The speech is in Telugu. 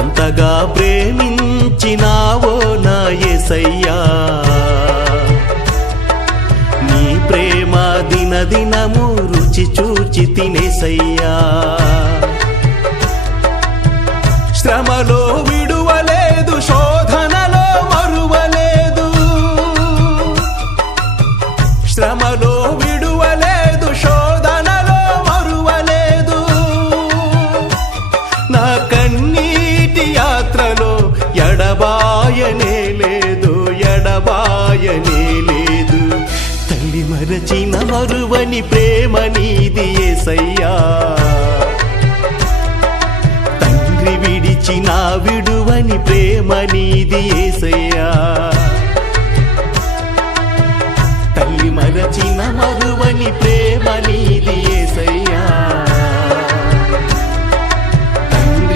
ఎంతగా ప్రేమించినావో నా యేసయ్యా, నీ ప్రేమ దినదినము రుచి చూచి తినేసయ్యా. శ్రమలో విడువలేదు, శోధనలో మరువలేదు, శ్రమలో విడువలేదు, శోధనలో మరువలేదు. నా కన్నీటి యాత్రలో ఎడబాయనే లేదు, ఎడబాయనే లేదు. తల్లి మరచిన మరువని ప్రేమ నీది యేసయ్యా, విడిచిన విడువని ప్రేమ నీది యేసయ్యా. తల్లి మరచిన మరువని ప్రేమ నీది యేసయ్యా.